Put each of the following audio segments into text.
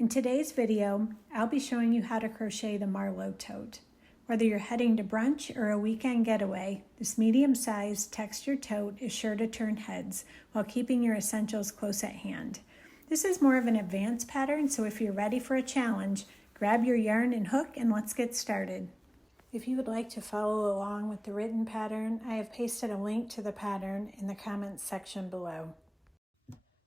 In today's video, I'll be showing you how to crochet the Marlowe Tote. Whether you're heading to brunch or a weekend getaway, this medium-sized textured tote is sure to turn heads while keeping your essentials close at hand. This is more of an advanced pattern, so if you're ready for a challenge, grab your yarn and hook and let's get started. If you would like to follow along with the written pattern, I have pasted a link to the pattern in the comments section below.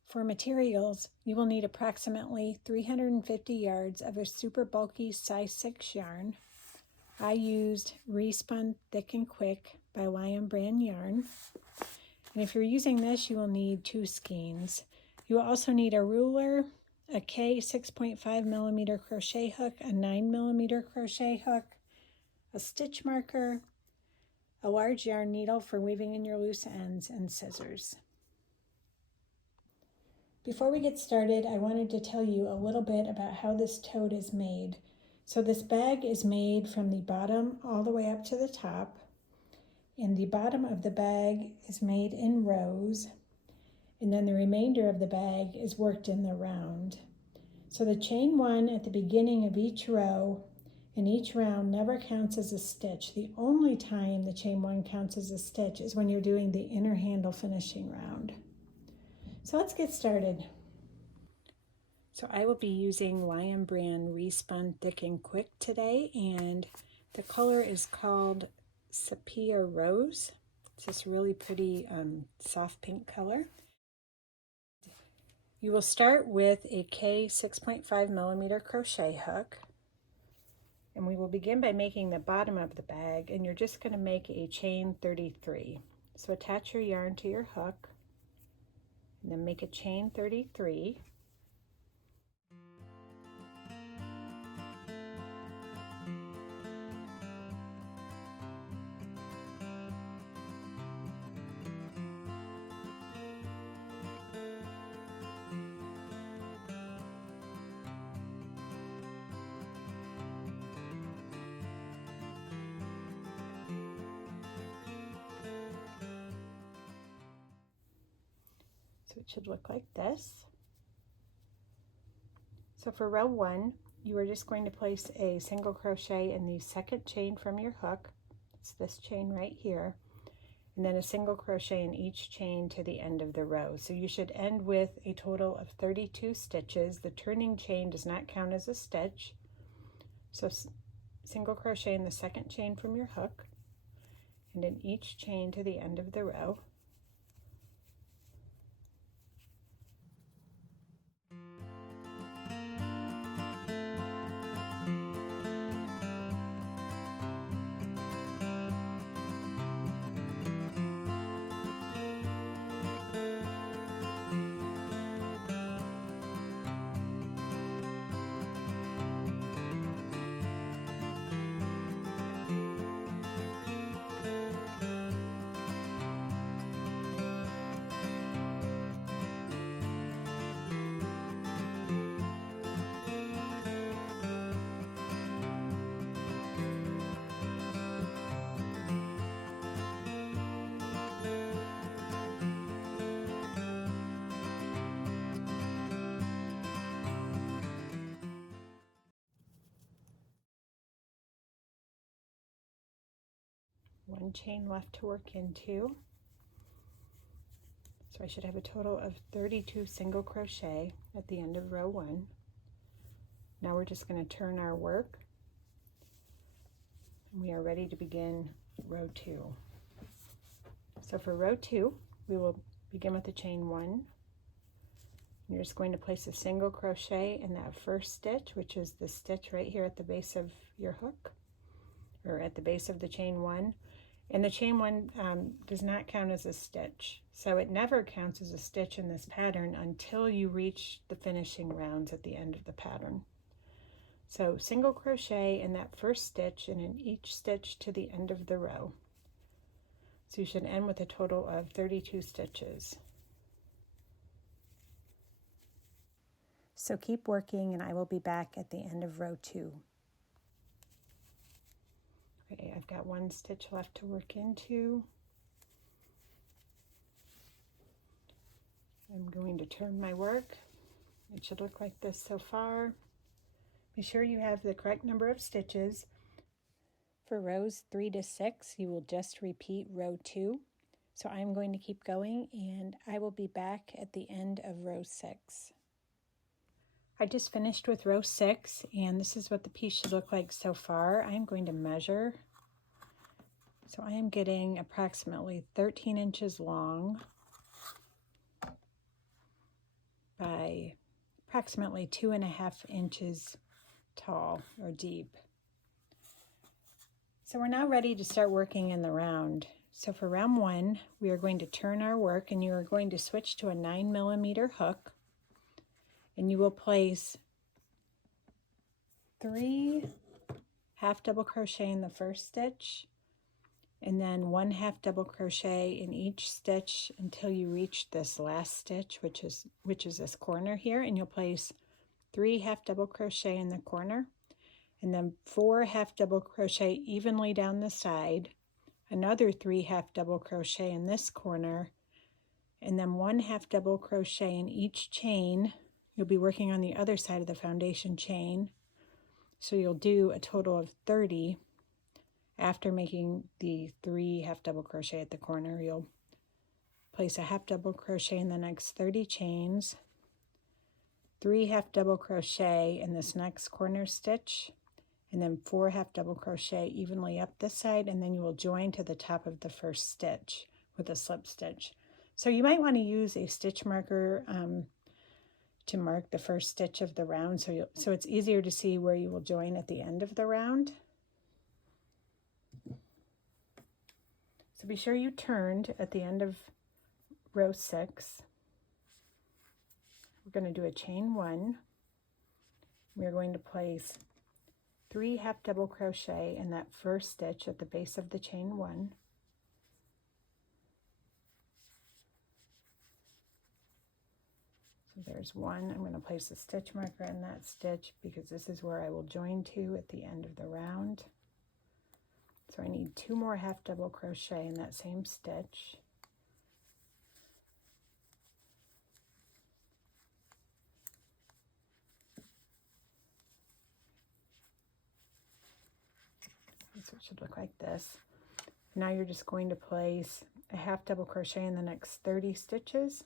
For materials, you will need approximately 350 yards of a super bulky size 6 yarn. I used Respun Thick and Quick by Lion Brand yarn. And if you're using this, you will need 2 skeins. You will also need a ruler, a K 6.5 millimeter crochet hook, a 9 millimeter crochet hook, a stitch marker, a large yarn needle for weaving in your loose ends, and scissors. Before we get started, I wanted to tell you a little bit about how this tote is made. So this bag is made from the bottom all the way up to the top, and the bottom of the bag is made in rows, and then the remainder of the bag is worked in the round. So the chain 1 at the beginning of each row and each round never counts as a stitch. The only time the chain 1 counts as a stitch is when you're doing the inner handle finishing round. So let's get started. So I will be using Lion Brand Respun Thick and Quick today, and the color is called Sepia Rose. It's this really pretty soft pink color. You will start with a K 6.5 millimeter crochet hook, and we will begin by making the bottom of the bag, and you're just going to make a chain 33. So attach your yarn to your hook, and then make a chain 33. So it should look like this. So for row 1, you are just going to place a single crochet in the second chain from your hook. It's this chain right here. And then a single crochet in each chain to the end of the row. So you should end with a total of 32 stitches. The turning chain does not count as a stitch. So single crochet in the second chain from your hook and in each chain to the end of the row. One chain left to work into. So I should have a total of 32 single crochet at the end of row 1. Now we're just going to turn our work, and we are ready to begin row 2. So for row 2, we will begin with the chain 1. You're just going to place a single crochet in that first stitch, which is the stitch right here at the base of your hook, or at the base of the chain 1. And the chain 1 does not count as a stitch, so it never counts as a stitch in this pattern until you reach the finishing rounds at the end of the pattern. So single crochet in that first stitch and in each stitch to the end of the row. So you should end with a total of 32 stitches. So keep working, and I will be back at the end of row 2. Okay, I've got 1 stitch left to work into. I'm going to turn my work It should look like this so far. Be sure you have the correct number of stitches. For rows 3 to 6, you will just repeat row 2. So I'm going to keep going and I will be back at the end of row 6. I just finished with row 6 and this is what the piece should look like so far. I'm going to measure. So I am getting approximately 13 inches long by approximately 2.5 inches tall or deep. So we're now ready to start working in the round. So for round 1, we are going to turn our work and you are going to switch to a 9mm hook and you will place 3 half double crochet in the first stitch and then 1 half double crochet in each stitch until you reach this last stitch, which is this corner here, and you'll place 3 half double crochet in the corner and then 4 half double crochet evenly down the side, another 3 half double crochet in this corner, and then 1 half double crochet in each chain. You'll be working on the other side of the foundation chain, so you'll do a total of 30. After making the 3 half double crochet at the corner, you'll place a half double crochet in the next 30 chains, 3 half double crochet in this next corner stitch, and then 4 half double crochet evenly up this side, and then you will join to the top of the first stitch with a slip stitch. So you might want to use a stitch marker to mark the first stitch of the round so it's easier to see where you will join at the end of the round. So be sure you turned at the end of row 6. We're going to do a chain 1. We're going to place 3 half double crochet in that first stitch at the base of the chain 1. So there's 1. I'm going to place a stitch marker in that stitch because this is where I will join to at the end of the round. So I need 2 more half double crochet in that same stitch. So it should look like this. Now you're just going to place a half double crochet in the next 30 stitches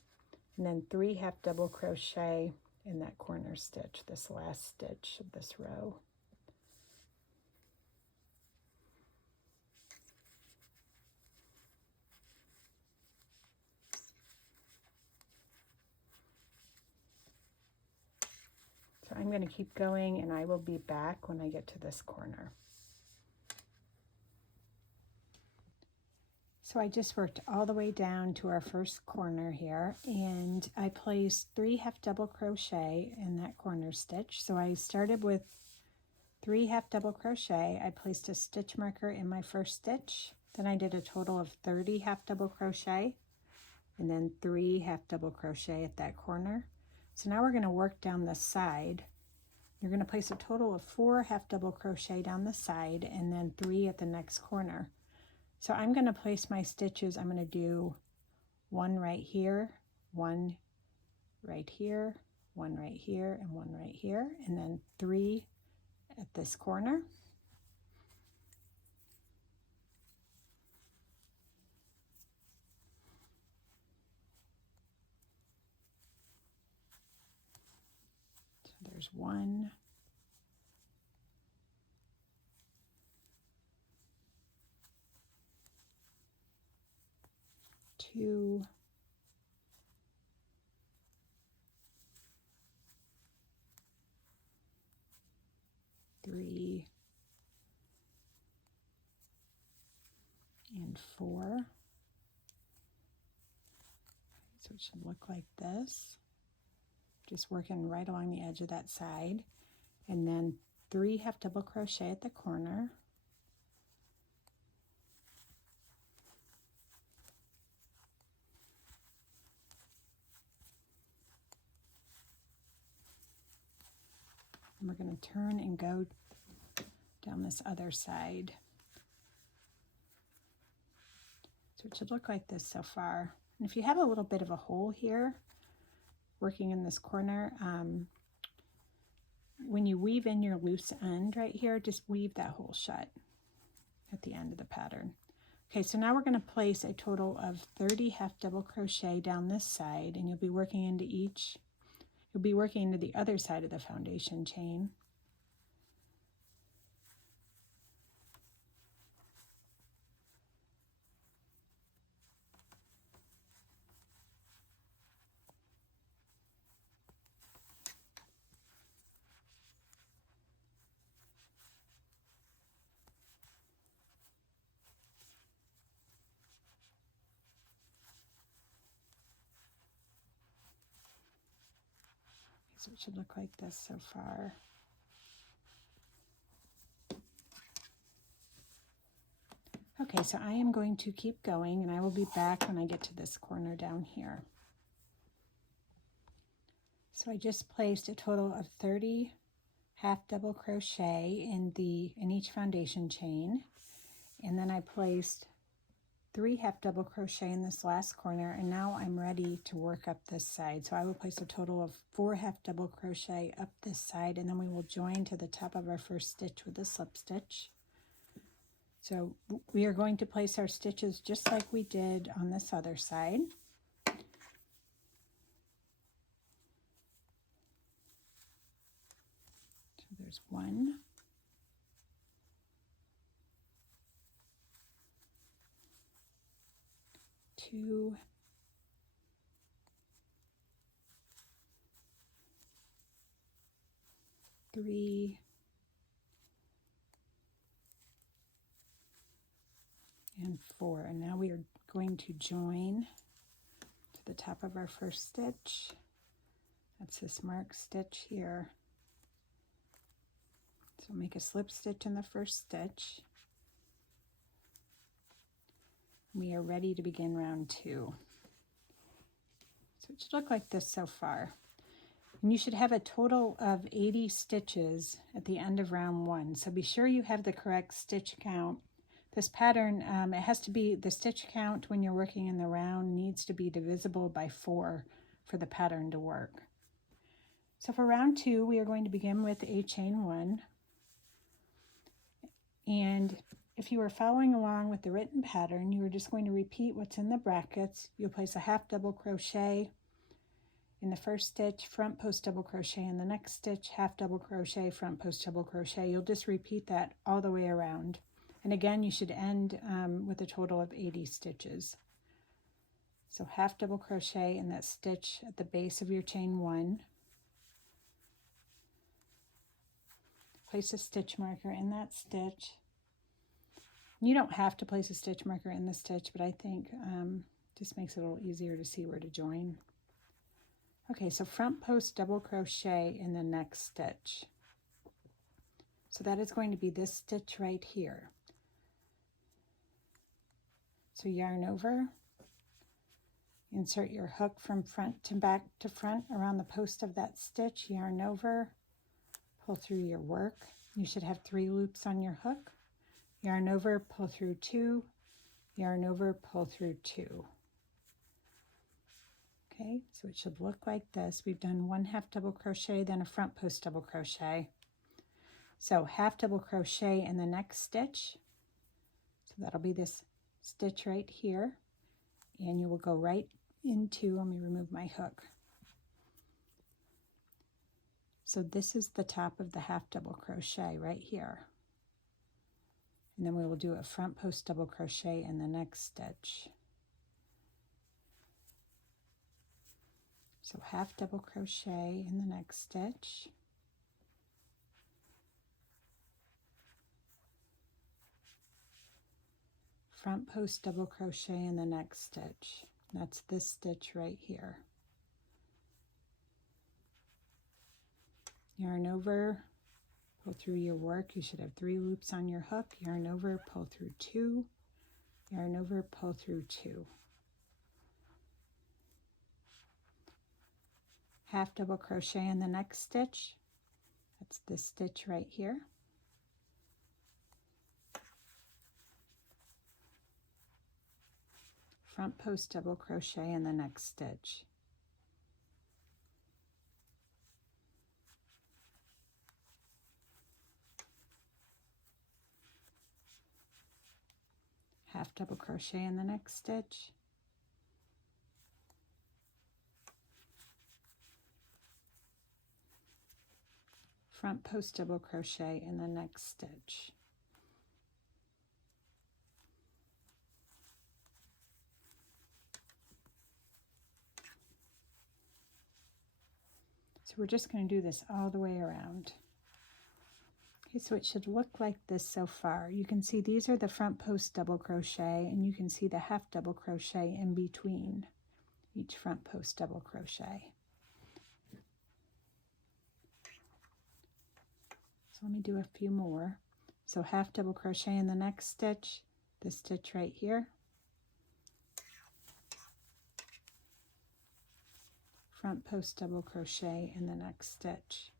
and then 3 half double crochet in that corner stitch, this last stitch of this row. So I'm going to keep going and I will be back when I get to this corner. So I just worked all the way down to our first corner here and I placed 3 half double crochet in that corner stitch. So I started with 3 half double crochet. I placed a stitch marker in my first stitch. Then I did a total of 30 half double crochet and then 3 half double crochet at that corner. So now we're going to work down the side. You're going to place a total of 4 half double crochet down the side and then 3 at the next corner. So I'm going to place my stitches. I'm going to do 1 right here, 1 right here, 1 right here, and 1 right here, and then 3 at this corner. So there's 1. 2, 3, and 4. So it should look like this. Just working right along the edge of that side. And then 3 half double crochet at the corner. And we're going to turn and go down this other side. So it should look like this so far. And if you have a little bit of a hole here, working in this corner, when you weave in your loose end right here, just weave that hole shut at the end of the pattern. Okay, so now we're going to place a total of 30 half double crochet down this side, and you'll be working into the other side of the foundation chain. So it should look like this so far. Okay, so I am going to keep going, and I will be back when I get to this corner down here. So I just placed a total of 30 half double crochet in each foundation chain, and then I placed 3 half double crochet in this last corner, and now I'm ready to work up this side. So I will place a total of 4 half double crochet up this side, and then we will join to the top of our first stitch with a slip stitch. So we are going to place our stitches just like we did on this other side. So there's 1, 2, 3, and 4. And now we are going to join to the top of our first stitch. That's this marked stitch here. So make a slip stitch in the first stitch. We are ready to begin round 2. So it should look like this so far. And you should have a total of 80 stitches at the end of round 1. So be sure you have the correct stitch count. This pattern, it has to be, the stitch count when you're working in the round needs to be divisible by 4 for the pattern to work. So for round 2, we are going to begin with a chain 1. And if you are following along with the written pattern, you are just going to repeat what's in the brackets. You'll place a half double crochet in the first stitch, front post double crochet in the next stitch, half double crochet, front post double crochet. You'll just repeat that all the way around. And again, you should end with a total of 80 stitches. So half double crochet in that stitch at the base of your chain 1. Place a stitch marker in that stitch. You don't have to place a stitch marker in the stitch, but I think just makes it a little easier to see where to join. Okay, so front post double crochet in the next stitch. So that is going to be this stitch right here. So yarn over, insert your hook from front to back to front around the post of that stitch, yarn over, pull through your work. You should have 3 loops on your hook. Yarn over, pull through 2, yarn over, pull through 2. Okay, so it should look like this. We've done 1 half double crochet, then a front post double crochet. So half double crochet in the next stitch. So that'll be this stitch right here, and you will go right into, let me remove my hook. So this is the top of the half double crochet right here. And then we will do a front post double crochet in the next stitch. So half double crochet in the next stitch. Front post double crochet in the next stitch. That's this stitch right here. Yarn over, pull through your work. You should have 3 loops on your hook. Yarn over, pull through 2, yarn over, pull through 2. Half double crochet in the next stitch. That's this stitch right here. Front post double crochet in the next stitch. half double crochet in the next stitch, front post double crochet in the next stitch, so we're just going to do this all the way around. Okay, so it should look like this so far. You can see these are the front post double crochet, and you can see the half double crochet in between each front post double crochet. So let me do a few more. So half double crochet in the next stitch, this stitch right here, front post double crochet in the next stitch,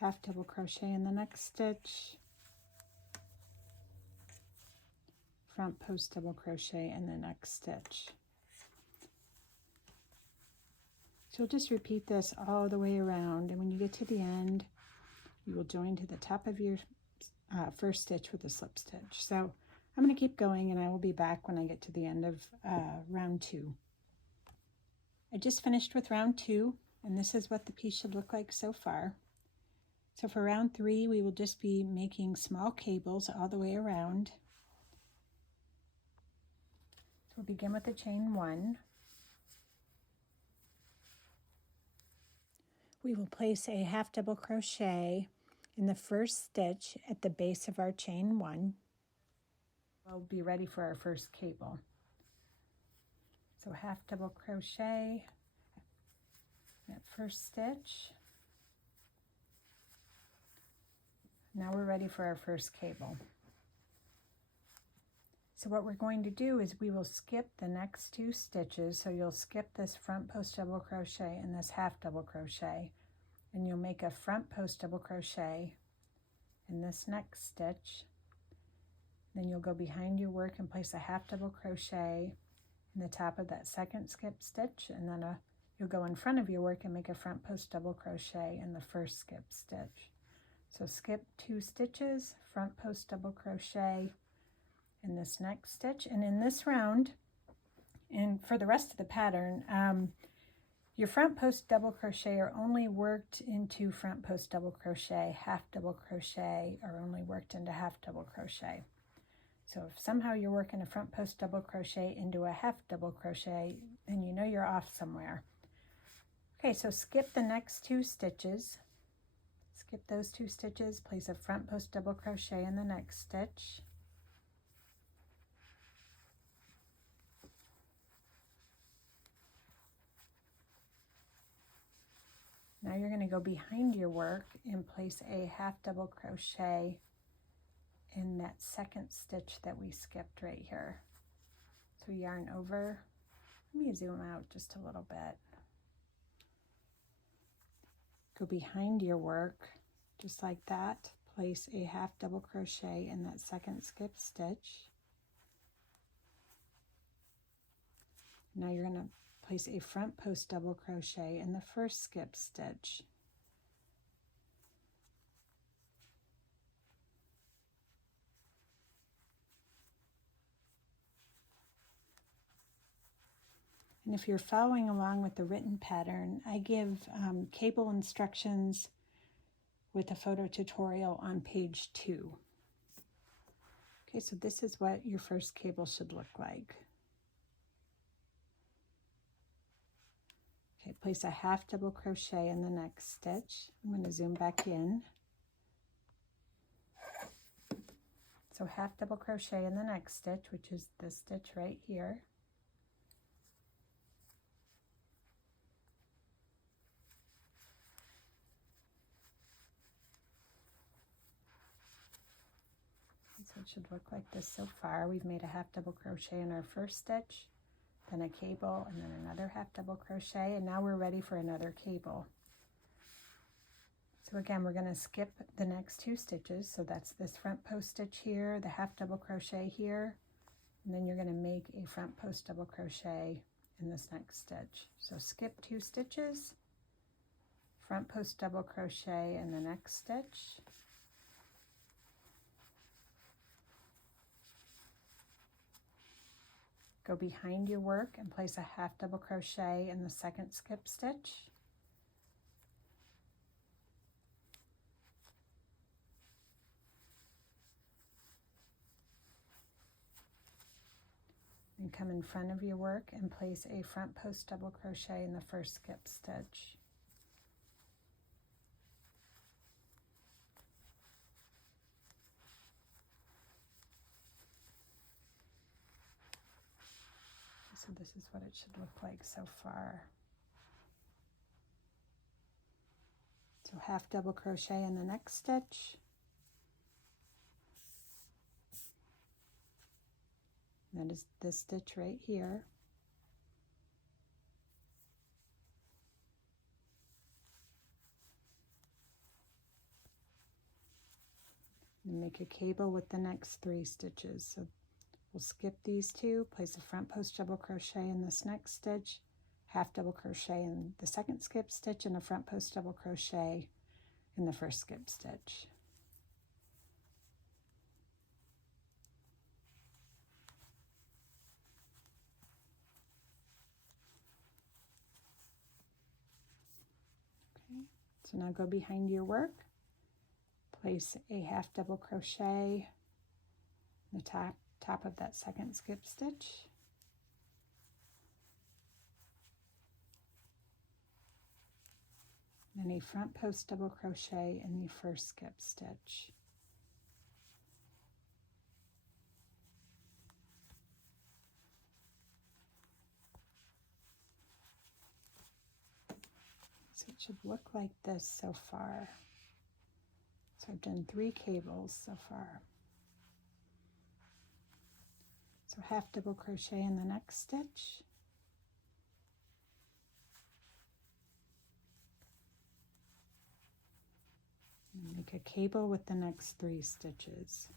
half double crochet in the next stitch, front post double crochet in the next stitch. So you'll just repeat this all the way around, and when you get to the end, you will join to the top of your first stitch with a slip stitch. So I'm going to keep going, and I will be back when I get to the end of round 2. I just finished with round 2, and this is what the piece should look like so far. So for round 3, we will just be making small cables all the way around. So we'll begin with the chain 1. We will place a half double crochet in the first stitch at the base of our chain 1. We'll be ready for our first cable. So half double crochet, that first stitch. Now we're ready for our first cable. So what we're going to do is we will skip the next 2 stitches. So you'll skip this front post double crochet and this half double crochet, and you'll make a front post double crochet in this next stitch. Then you'll go behind your work and place a half double crochet in the top of that second skip stitch, and then you'll go in front of your work and make a front post double crochet in the first skip stitch. So skip 2 stitches, front post double crochet in this next stitch, and in this round, and for the rest of the pattern, your front post double crochet are only worked into front post double crochet, half double crochet are only worked into half double crochet. So if somehow you're working a front post double crochet into a half double crochet, then you know you're off somewhere. Okay, so skip the next 2 stitches. Skip those 2 stitches, place a front post double crochet in the next stitch. Now you're going to go behind your work and place a half double crochet in that second stitch that we skipped right here. So yarn over. Let me zoom out just a little bit. Go behind your work just like that. Place a half double crochet in that second skip stitch. Now you're going to place a front post double crochet in the first skip stitch. And if you're following along with the written pattern, I give cable instructions with a photo tutorial on page 2. Okay, so this is what your first cable should look like. Okay, place a half double crochet in the next stitch. I'm going to zoom back in. So half double crochet in the next stitch, which is this stitch right here. So it should look like this so far. We've made a half double crochet in our first stitch, then a cable, and then another half double crochet, and now we're ready for another cable. So again, we're going to skip the next 2 stitches. So that's this front post stitch here, the half double crochet here, And then you're going to make a front post double crochet in this next stitch. So skip 2 stitches, front post double crochet in the next stitch, go behind your work and place a half double crochet in the second skip stitch, and come in front of your work and place a front post double crochet in the first skip stitch. So this is what it should look like so far. So half double crochet in the next stitch, that is this stitch right here, and make a cable with the next 3 stitches. So we'll skip these 2, place a front post double crochet in this next stitch, half double crochet in the second skip stitch, and a front post double crochet in the first skip stitch. Okay, so now go behind your work, place a half double crochet in the top of that second skip stitch, then a front post double crochet in the first skip stitch. So it should look like this so far. So I've done 3 cables so far. So half double crochet in the next stitch, and make a cable with the next 3 stitches.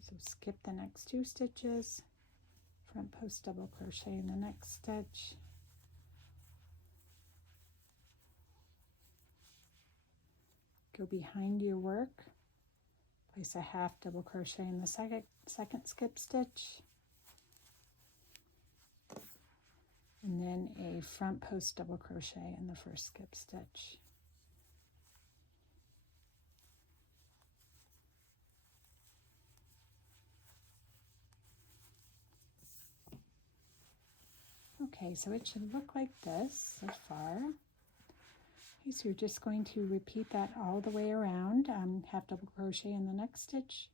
So skip the next 2 stitches, front post double crochet in the next stitch, go behind your work, place a half double crochet in the second skip stitch, and then a front post double crochet in the first skip stitch. Okay, so it should look like this so far. Okay, so you're just going to repeat that all the way around. Half double crochet in the next stitch,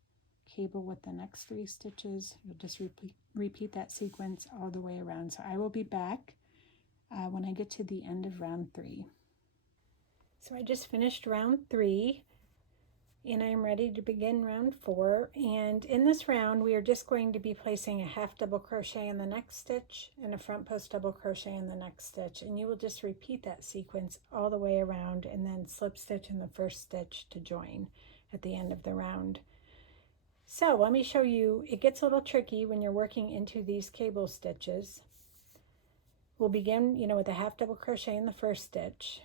cable with the next 3 stitches. You'll just repeat that sequence all the way around. So I will be back when I get to the end of round 3. So I just finished round 3. And I am ready to begin round 4, and in this round we are just going to be placing a half double crochet in the next stitch and a front post double crochet in the next stitch, and you will just repeat that sequence all the way around and then slip stitch in the first stitch to join at the end of the round. So let me show you, it gets a little tricky when you're working into these cable stitches. We'll begin, with a half double crochet in the first stitch.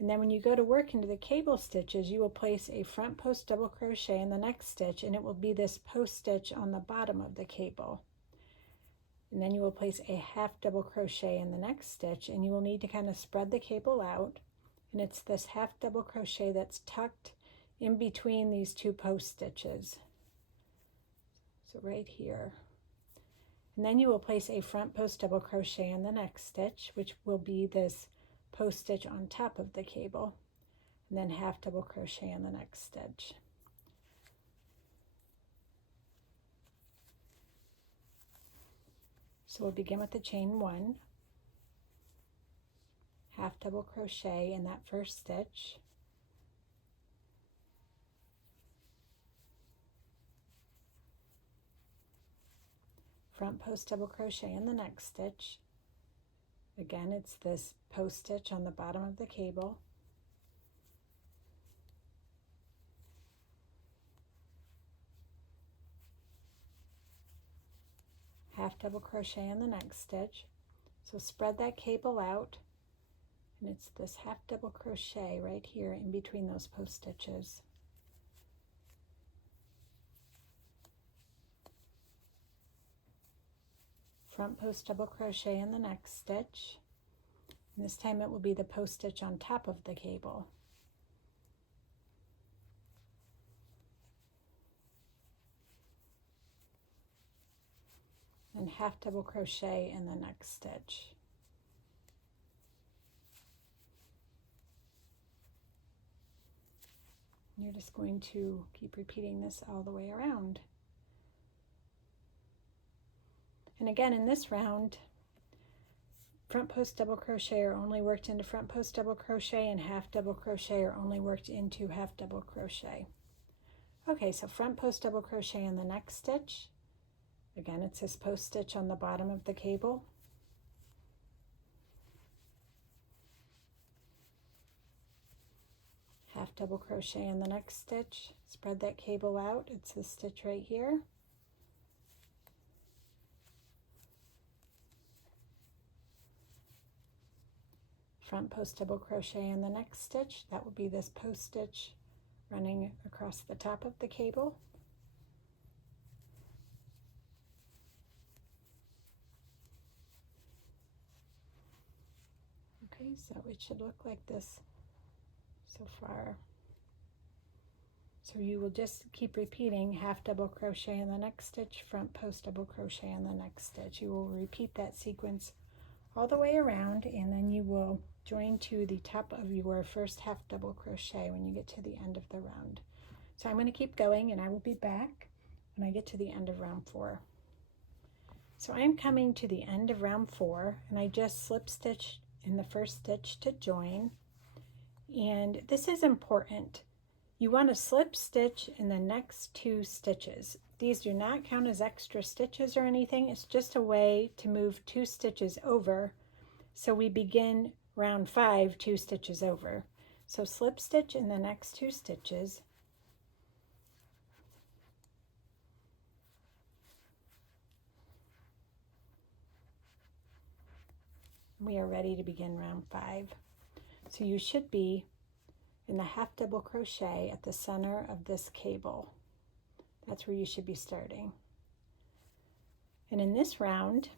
And then when you go to work into the cable stitches, you will place a front post double crochet in the next stitch, and it will be this post stitch on the bottom of the cable. And then you will place a half double crochet in the next stitch, and you will need to kind of spread the cable out. And it's this half double crochet that's tucked in between these 2 post stitches. So right here. And then you will place a front post double crochet in the next stitch, which will be this post stitch on top of the cable, and then half double crochet in the next stitch. So we'll begin with the chain 1, half double crochet in that first stitch, front post double crochet in the next stitch. Again, it's this post stitch on the bottom of the cable, half double crochet in the next stitch. So spread that cable out, and it's this half double crochet right here in between those post stitches. Front post double crochet in the next stitch, and this time it will be the post stitch on top of the cable. And half double crochet in the next stitch. You're just going to keep repeating this all the way around. And again, in this round, front post double crochet are only worked into front post double crochet, and half double crochet are only worked into half double crochet. Okay, so front post double crochet in the next stitch. Again, it's this post stitch on the bottom of the cable. Half double crochet in the next stitch. Spread that cable out. It's this stitch right here. Front post double crochet in the next stitch. That will be this post stitch running across the top of the cable. Okay, so it should look like this so far. So you will just keep repeating half double crochet in the next stitch, front post double crochet in the next stitch. You will repeat that sequence all the way around, and then you will join to the top of your first half double crochet when you get to the end of the round. So I'm going to keep going, and I will be back when I get to the end of round 4. So I'm coming to the end of round 4, and I just slip stitched in the first stitch to join. And this is important. You want to slip stitch in the next 2 stitches. These do not count as extra stitches or anything. It's just a way to move 2 stitches over. So we begin round 5 2 stitches over. So slip stitch in the next 2 stitches. We are ready to begin round 5. So you should be in the half double crochet at the center of this cable. That's where you should be starting. And in this round,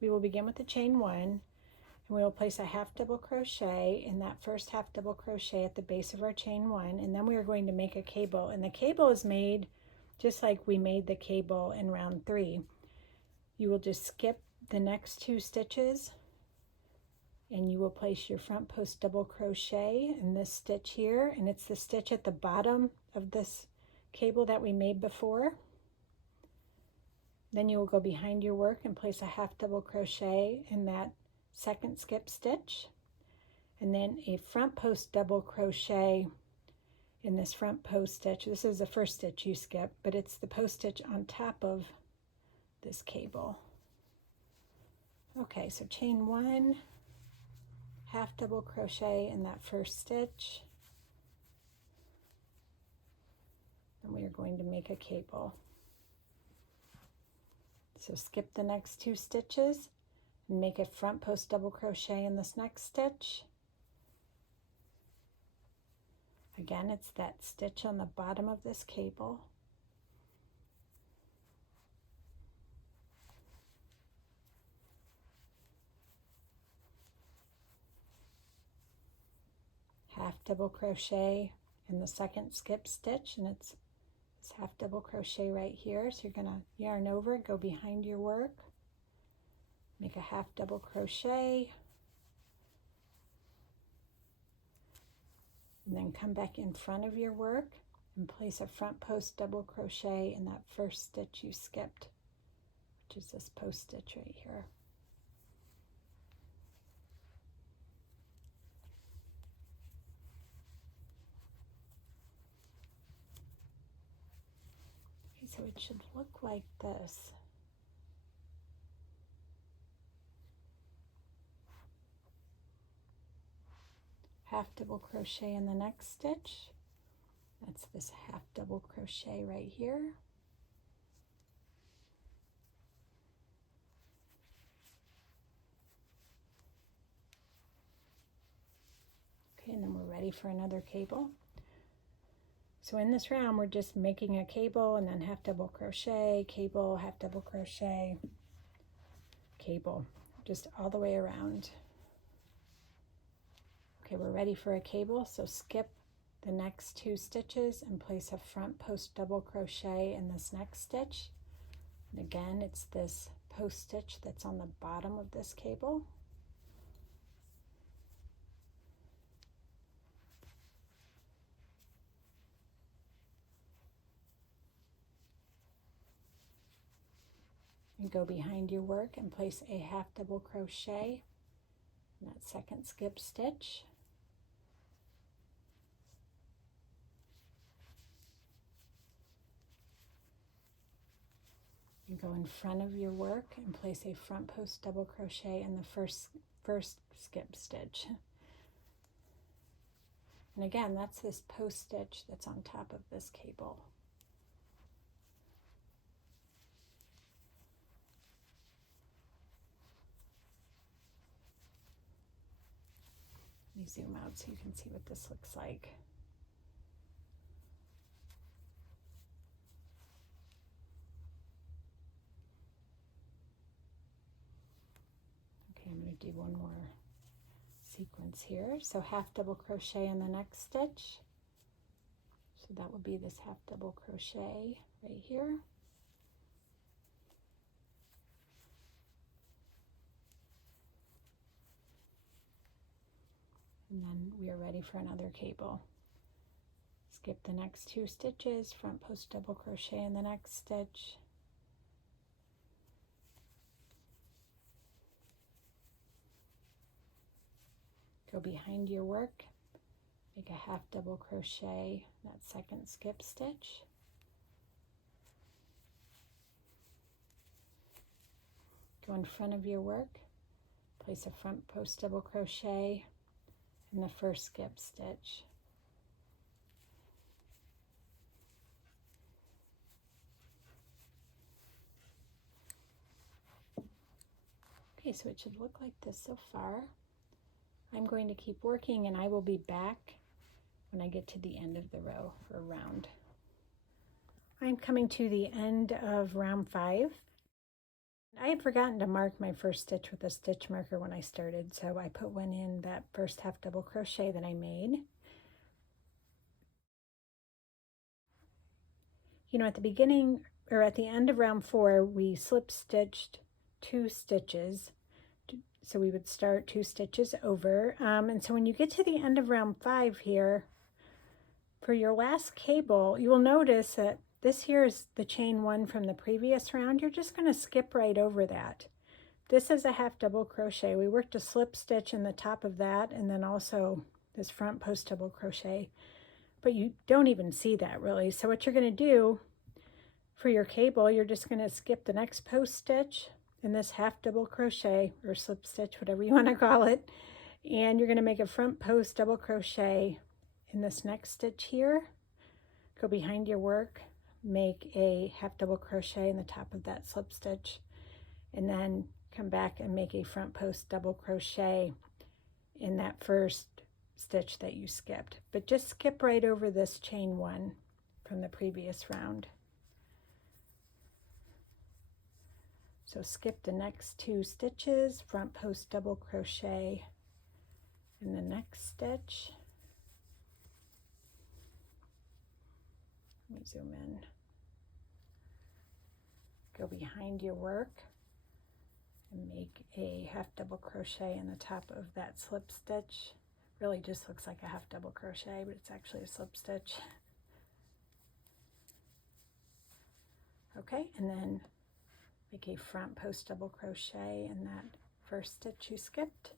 we will begin with the chain 1, and we will place a half double crochet in that first half double crochet at the base of our chain 1, and then we are going to make a cable. And the cable is made just like we made the cable in round 3. You will just skip the next 2 stitches, and you will place your front post double crochet in this stitch here, and it's the stitch at the bottom of this cable that we made before. Then you will go behind your work and place a half double crochet in that second skip stitch, and then a front post double crochet in this front post stitch. This is the first stitch you skip, but it's the post stitch on top of this cable. Okay, so chain 1, half double crochet in that first stitch, and we are going to make a cable. So skip the next 2 stitches and make a front post double crochet in this next stitch. Again, it's that stitch on the bottom of this cable. Half double crochet in the second skip stitch, and it's this half double crochet right here. So you're going to yarn over, go behind your work, make a half double crochet, and then come back in front of your work and place a front post double crochet in that first stitch you skipped, which is this post stitch right here. So it should look like this. Half double crochet in the next stitch. That's this half double crochet right here. ready for another cable. So in this round, we're just making a cable and then half double crochet, cable, half double crochet, cable, just all the way around. Okay, we're ready for a cable, so skip the next 2 stitches and place a front post double crochet in this next stitch. And again, it's this post stitch that's on the bottom of this cable. And go behind your work and place a half double crochet in that second skip stitch. And go in front of your work and place a front post double crochet in the first skip stitch. And again, that's this post stitch that's on top of this cable. Let me zoom out so you can see what this looks like. Okay, I'm going to do one more sequence here. So half double crochet in the next stitch. So that would be this half double crochet right here. And then we are ready for another cable. Skip the next 2 stitches, front post double crochet in the next stitch. Go behind your work, make a half double crochet in that second skip stitch. Go in front of your work, place a front post double crochet in the first skip stitch. Okay, so it should look like this so far. I'm going to keep working and I will be back when I get to the end of the row or round. I'm coming to the end of round 5. I had forgotten to mark my first stitch with a stitch marker when I started, so I put one in that first half double crochet that I made. You know, at the beginning or at the end of round 4, we slip stitched 2 stitches. So we would start 2 stitches over. And so when you get to the end of round 5 here, for your last cable, you will notice that this here is the chain 1 from the previous round. You're just going to skip right over that. This is a half double crochet. We worked a slip stitch in the top of that and then also this front post double crochet, but you don't even see that really. So what you're going to do for your cable, you're just going to skip the next post stitch in this half double crochet or slip stitch, whatever you want to call it, and you're going to make a front post double crochet in this next stitch here. Go behind your work, make a half double crochet in the top of that slip stitch, and then come back and make a front post double crochet in that first stitch that you skipped. But just skip right over this chain 1 from the previous round. So skip the next 2 stitches, front post double crochet in the next stitch. Let me zoom in. Go behind your work and make a half double crochet in the top of that slip stitch. Really just looks like a half double crochet, but it's actually a slip stitch. Okay, and then make a front post double crochet in that first stitch you skipped.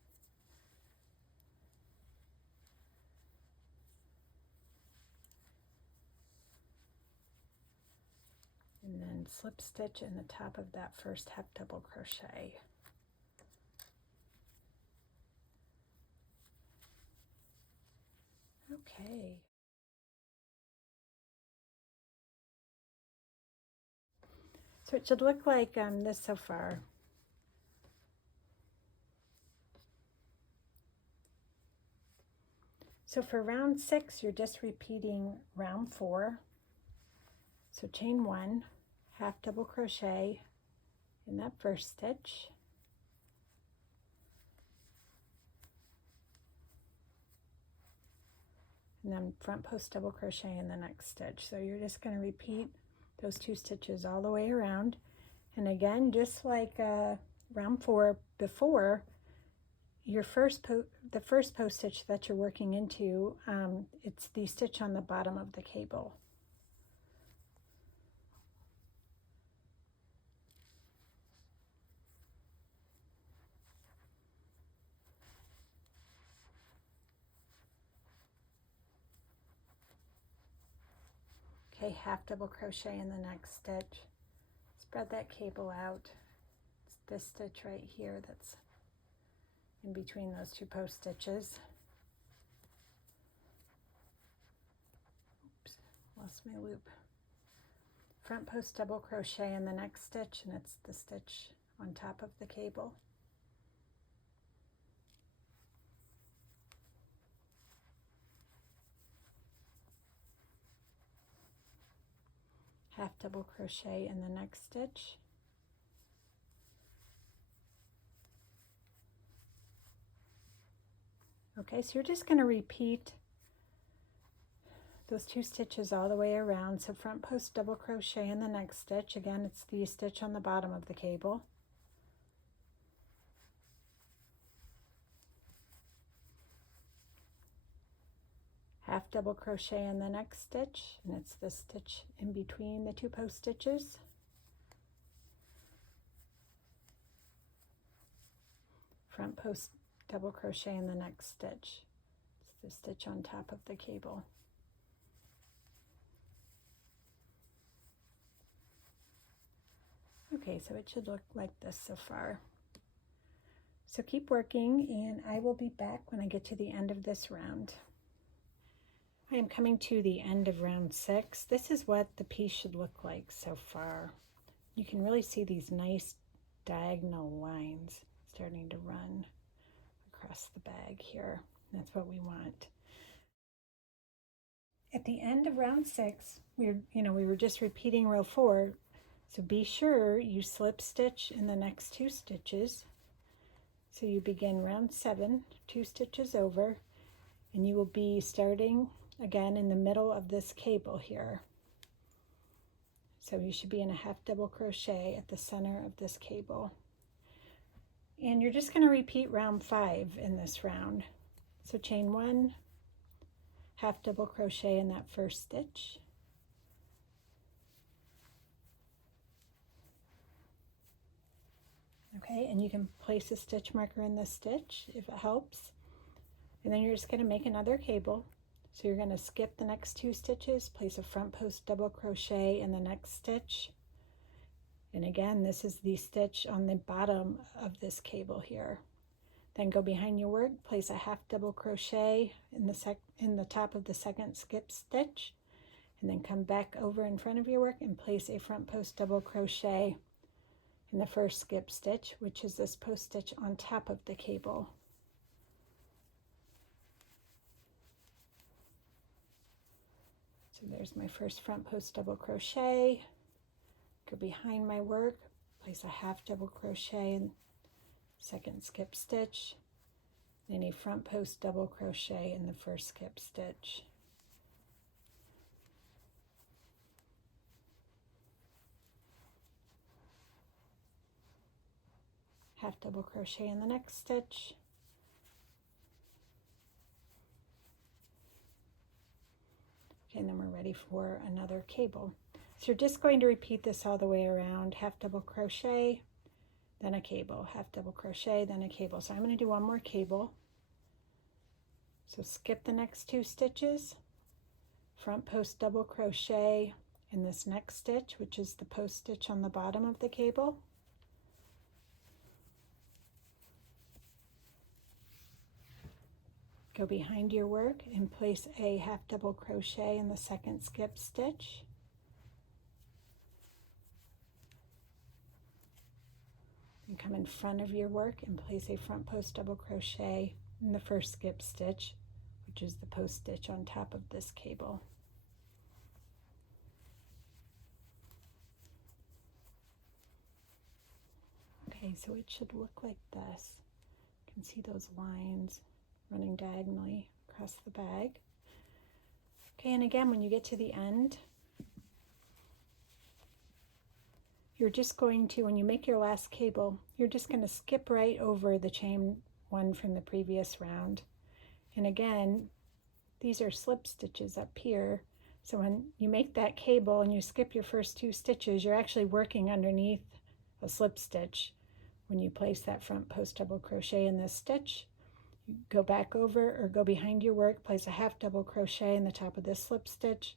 And then slip stitch in the top of that first half double crochet. Okay. So it should look like this so far. So for round 6, you're just repeating round 4. So chain 1, half double crochet in that first stitch. And then front post double crochet in the next stitch. So you're just going to repeat those 2 stitches all the way around. And again, just like round 4 before, your the first post stitch that you're working into, it's the stitch on the bottom of the cable. Okay, half double crochet in the next stitch. Spread that cable out. It's this stitch right here that's in between those 2 post stitches. Oops, lost my loop. Front post double crochet in the next stitch, and it's the stitch on top of the cable. Half double crochet in the next stitch. Okay, so you're just going to repeat those 2 stitches all the way around. So front post double crochet in the next stitch. Again, it's the stitch on the bottom of the cable. Half double crochet in the next stitch, and it's the stitch in between the 2 post stitches. Front post double crochet in the next stitch. It's the stitch on top of the cable. Okay, so it should look like this so far. So keep working, and I will be back when I get to the end of this round. I am coming to the end of round 6. This is what the piece should look like so far. You can really see these nice diagonal lines starting to run across the bag here. That's what we want. At the end of round 6, we were just repeating row 4, so be sure you slip stitch in the next 2 stitches. So you begin round 7, 2 stitches over, and you will be starting again in the middle of this cable here. So you should be in a half double crochet at the center of this cable. And you're just going to repeat round 5 in this round. So chain 1, half double crochet in that first stitch. Okay, and you can place a stitch marker in this stitch if it helps. And then you're just going to make another cable. So you're going to skip the next 2 stitches, place a front post double crochet in the next stitch. And again, this is the stitch on the bottom of this cable here. Then go behind your work, place a half double crochet in the top of the second skip stitch, and then come back over in front of your work and place a front post double crochet in the first skip stitch, which is this post stitch on top of the cable. So there's my first front post double crochet. Go behind my work, place a half double crochet in second skip stitch, then a front post double crochet in the first skip stitch. Half double crochet in the next stitch. Okay, and then we're ready for another cable. So you're just going to repeat this all the way around. Half double crochet, then a cable, half double crochet, then a cable. So I'm going to do one more cable. So skip the next 2 stitches, front post double crochet in this next stitch, which is the post stitch on the bottom of the cable. Go behind your work and place a half double crochet in the second skip stitch. And come in front of your work and place a front post double crochet in the first skip stitch, which is the post stitch on top of this cable. Okay, so it should look like this. You can see those lines running diagonally across the bag. Okay, and again, when you get to the end, you're just going to, when you make your last cable, you're just going to skip right over the chain one from the previous round. And again, these are slip stitches up here. So when you make that cable and you skip your first 2 stitches, you're actually working underneath a slip stitch. When you place that front post double crochet in this stitch, you go back over or go behind your work, place a half double crochet in the top of this slip stitch,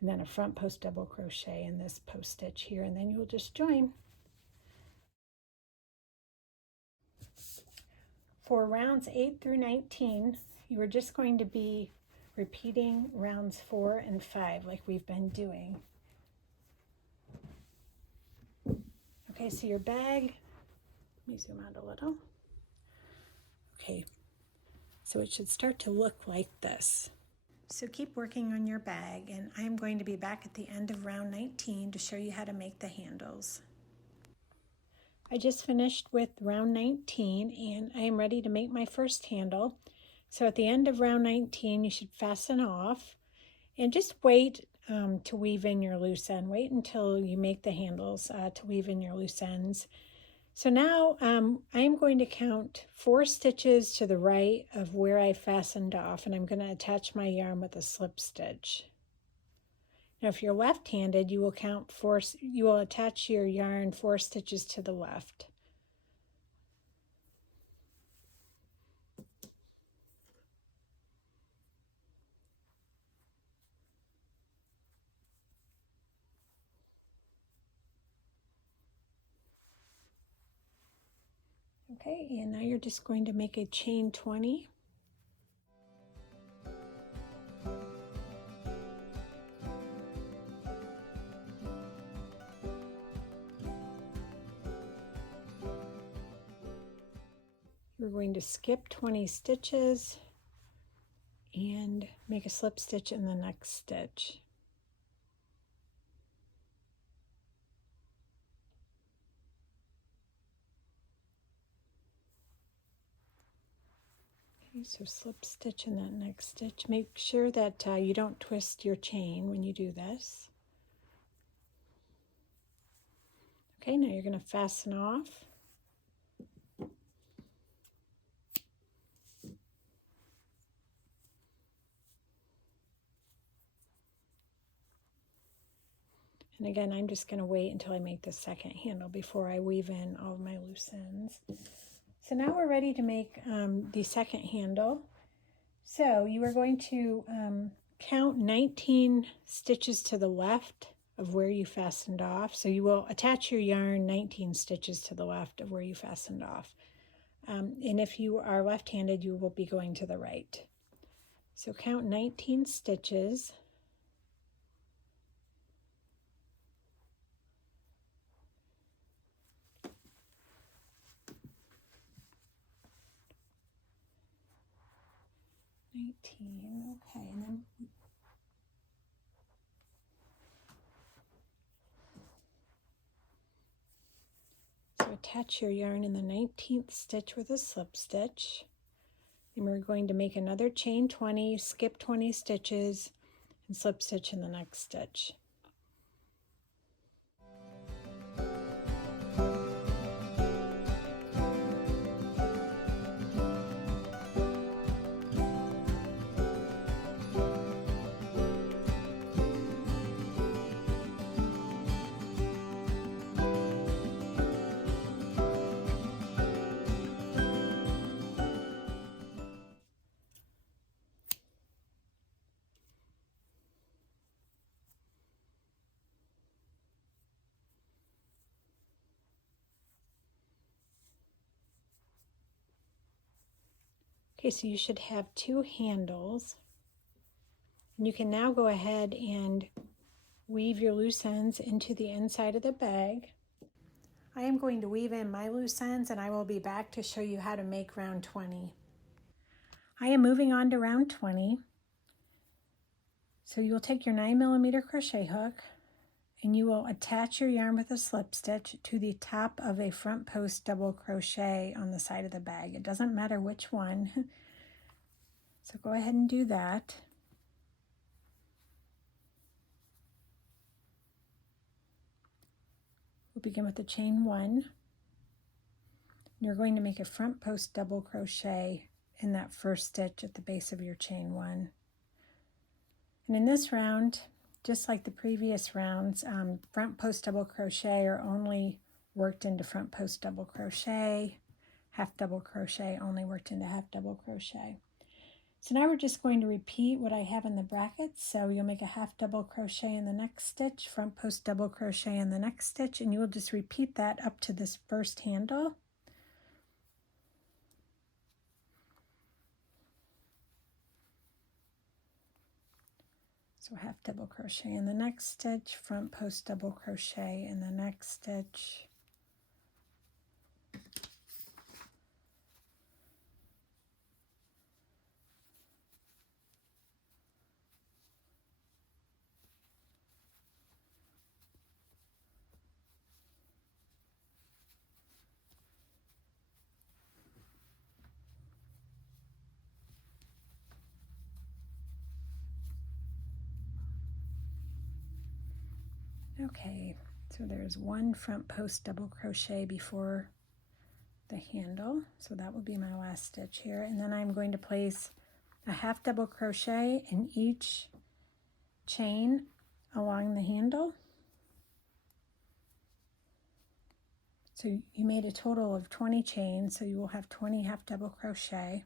and then a front post double crochet in this post stitch here, and then you'll just join. For rounds 8 through 19, you are just going to be repeating rounds 4 and 5 like we've been doing. Okay, so your bag, let me zoom out a little. Okay, so it should start to look like this. So keep working on your bag, and I'm going to be back at the end of round 19 to show you how to make the handles. I just finished with round 19 and I am ready to make my first handle. So at the end of round 19 you should fasten off and just wait to weave in your loose end. Wait until you make the handles to weave in your loose ends. So now I am going to count 4 stitches to the right of where I fastened off, and I'm going to attach my yarn with a slip stitch. Now if you're left-handed, you will attach your yarn 4 stitches to the left. Okay, and now you're just going to make a chain 20. You're going to skip 20 stitches and make a slip stitch in the next stitch. Okay, so slip stitch in that next stitch. Make sure that you don't twist your chain when you do this. Okay, now you're going to fasten off. And again, I'm just going to wait until I make the second handle before I weave in all of my loose ends. So now we're ready to make the second handle. So you are going to count 19 stitches to the left of where you fastened off. So you will attach your yarn 19 stitches to the left of where you fastened off. And if you are left-handed, you will be going to the right. So count 19 stitches. Okay, and then so attach your yarn in the 19th stitch with a slip stitch, and we're going to make another chain 20, skip 20 stitches, and slip stitch in the next stitch. Okay, so you should have 2 handles, and you can now go ahead and weave your loose ends into the inside of the bag. I am going to weave in my loose ends, and I will be back to show you how to make round 20. I am moving on to round 20. So you will take your 9mm crochet hook and you will attach your yarn with a slip stitch to the top of a front post double crochet on the side of the bag. It doesn't matter which one. So go ahead and do that. We'll begin with the chain 1. You're going to make a front post double crochet in that first stitch at the base of your chain 1. And in this round, just like the previous rounds, front post double crochet are only worked into front post double crochet, half double crochet only worked into half double crochet. So now we're just going to repeat what I have in the brackets. So you'll make a half double crochet in the next stitch, front post double crochet in the next stitch, and you will just repeat that up to this first handle. So half double crochet in the next stitch, front post double crochet in the next stitch. Okay, so there's one front post double crochet before the handle, so that will be my last stitch here, and then I'm going to place a half double crochet in each chain along the handle. So you made a total of 20 chains, so you will have 20 half double crochet.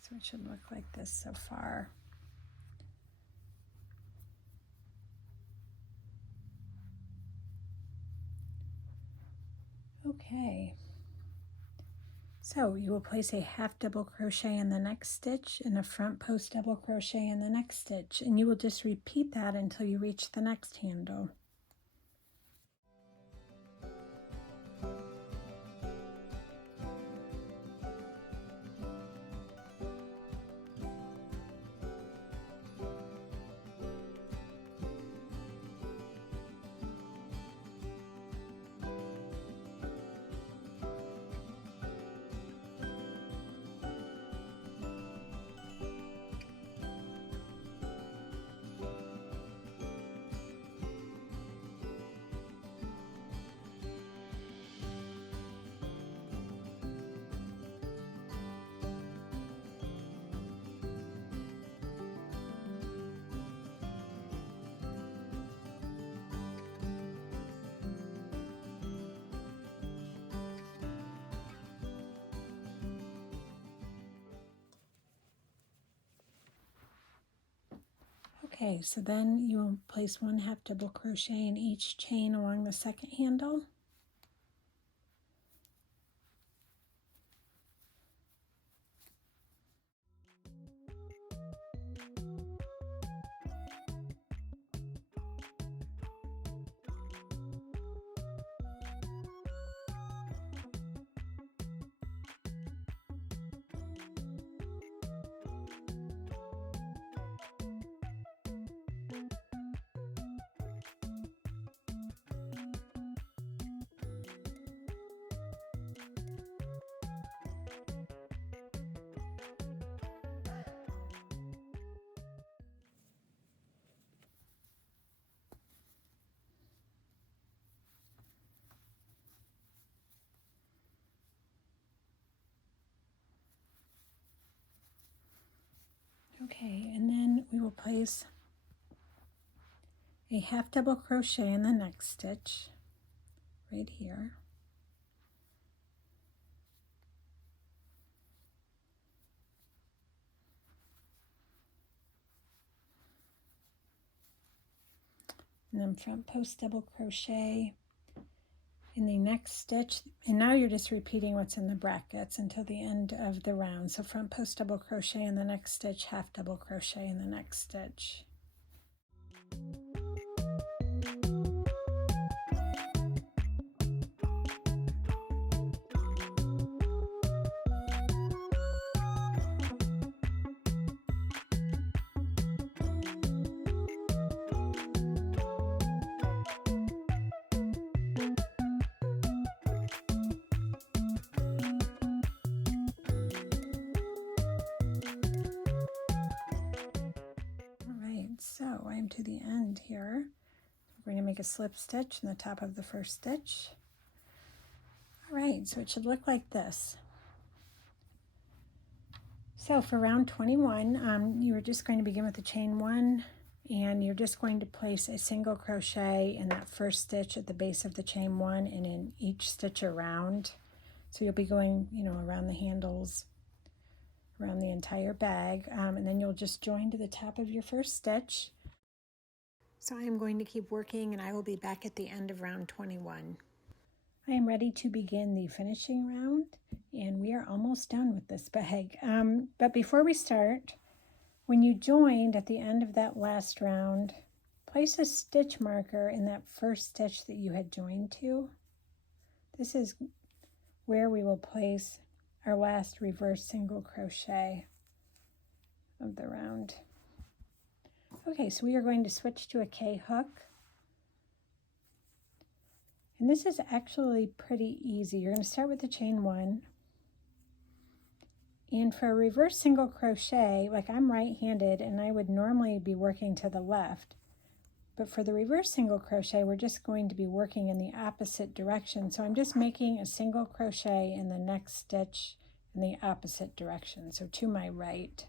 So it should look like this so far. Okay, so you will place a half double crochet in the next stitch and a front post double crochet in the next stitch, and you will just repeat that until you reach the next handle. Okay, so then you will place one half double crochet in each chain along the second handle. Okay, and then we will place a half double crochet in the next stitch right here. And then front post double crochet in the next stitch, and now you're just repeating what's in the brackets until the end of the round. So front post double crochet in the next stitch, half double crochet in the next stitch. So I'm to the end here. We're going to make a slip stitch in the top of the first stitch. All right, so it should look like this. So for round 21, you are just going to begin with the chain 1, and you're just going to place a single crochet in that first stitch at the base of the chain 1 and in each stitch around. So you'll be going, around the handles, around the entire bag, and then you'll just join to the top of your first stitch. So I am going to keep working, and I will be back at the end of round 21. I am ready to begin the finishing round, and we are almost done with this bag. But before we start, when you joined at the end of that last round, place a stitch marker in that first stitch that you had joined to. This is where we will place our last reverse single crochet of the round. Okay, so we are going to switch to a K hook. And this is actually pretty easy. You're going to start with the chain 1. And for a reverse single crochet, like I'm right-handed and I would normally be working to the left. But for the reverse single crochet, we're just going to be working in the opposite direction. So I'm just making a single crochet in the next stitch in the opposite direction, so to my right.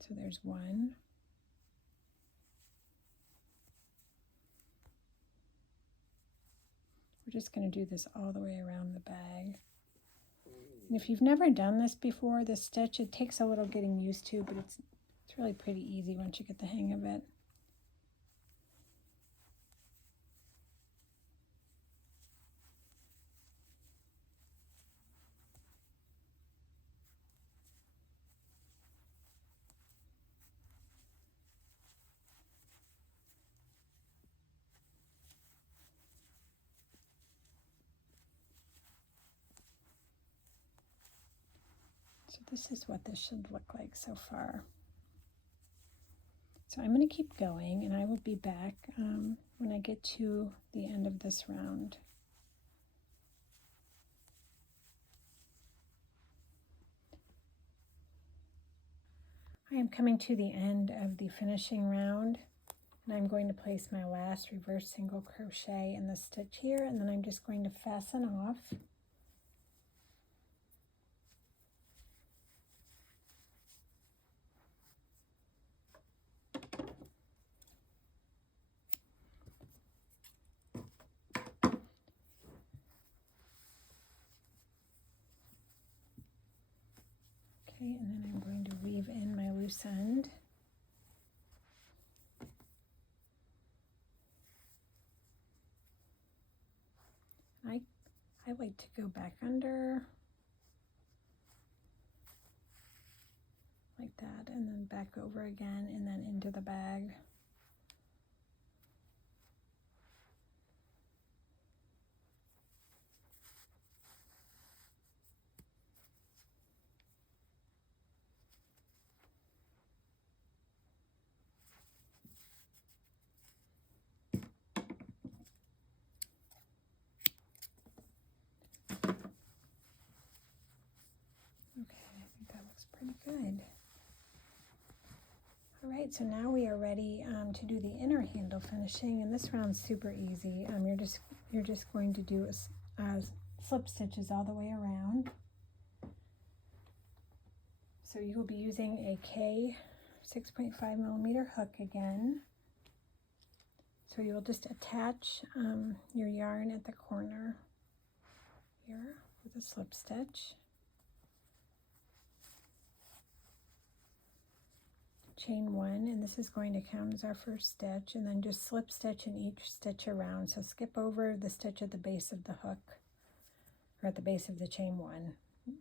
So there's 1. We're just going to do this all the way around the bag. And if you've never done this before, this stitch, it takes a little getting used to, but it's really pretty easy once you get the hang of it. So this is what this should look like so far. So I'm going to keep going, and I will be back when I get to the end of this round. I am coming to the end of the finishing round, and I'm going to place my last reverse single crochet in the stitch here, and then I'm just going to fasten off. Okay, and then I'm going to weave in my loose end. I like to go back under like that, and then back over again, and then into the bag. Okay, I think that looks pretty good. All right, so now we are ready to do the inner handle finishing, and this round's super easy. You're just going to do a slip stitches all the way around. So you will be using a K 6.5 millimeter hook again. So you'll just attach your yarn at the corner here with a slip stitch. Chain 1, and this is going to count as our first stitch, and then just slip stitch in each stitch around. So skip over the stitch at the base of the hook, or at the base of the chain 1,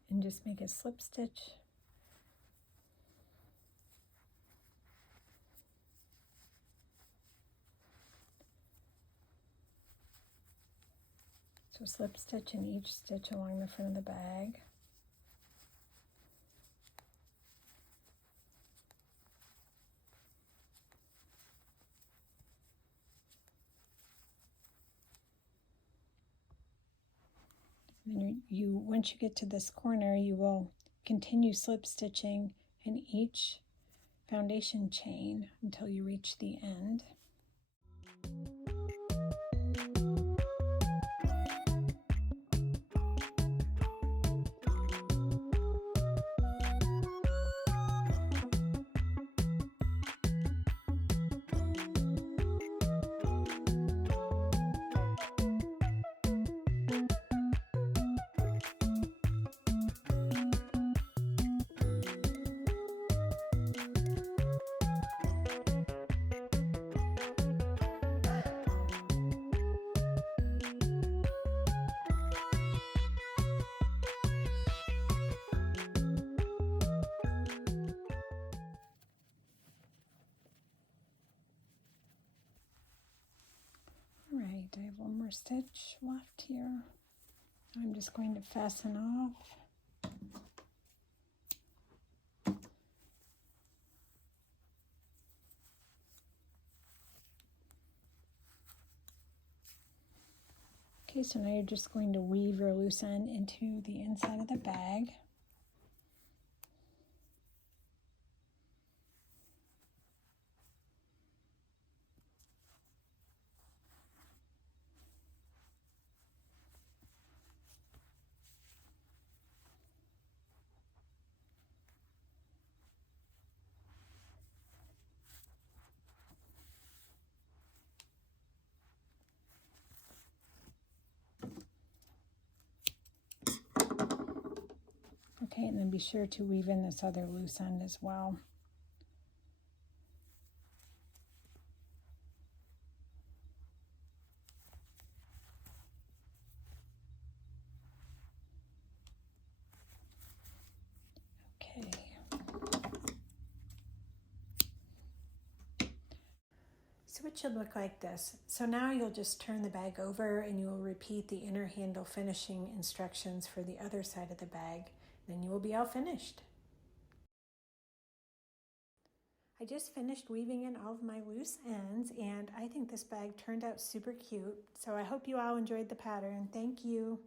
and just make a slip stitch. So slip stitch in each stitch along the front of the bag. And then once you get to this corner, you will continue slip stitching in each foundation chain until you reach the end. Alright, I have one more stitch left here. I'm just going to fasten off. Okay, so now you're just going to weave your loose end into the inside of the bag. Okay, and then be sure to weave in this other loose end as well. Okay. So it should look like this. So now you'll just turn the bag over and you will repeat the inner handle finishing instructions for the other side of the bag. Then you will be all finished. I just finished weaving in all of my loose ends, and I think this bag turned out super cute. So I hope you all enjoyed the pattern. Thank you.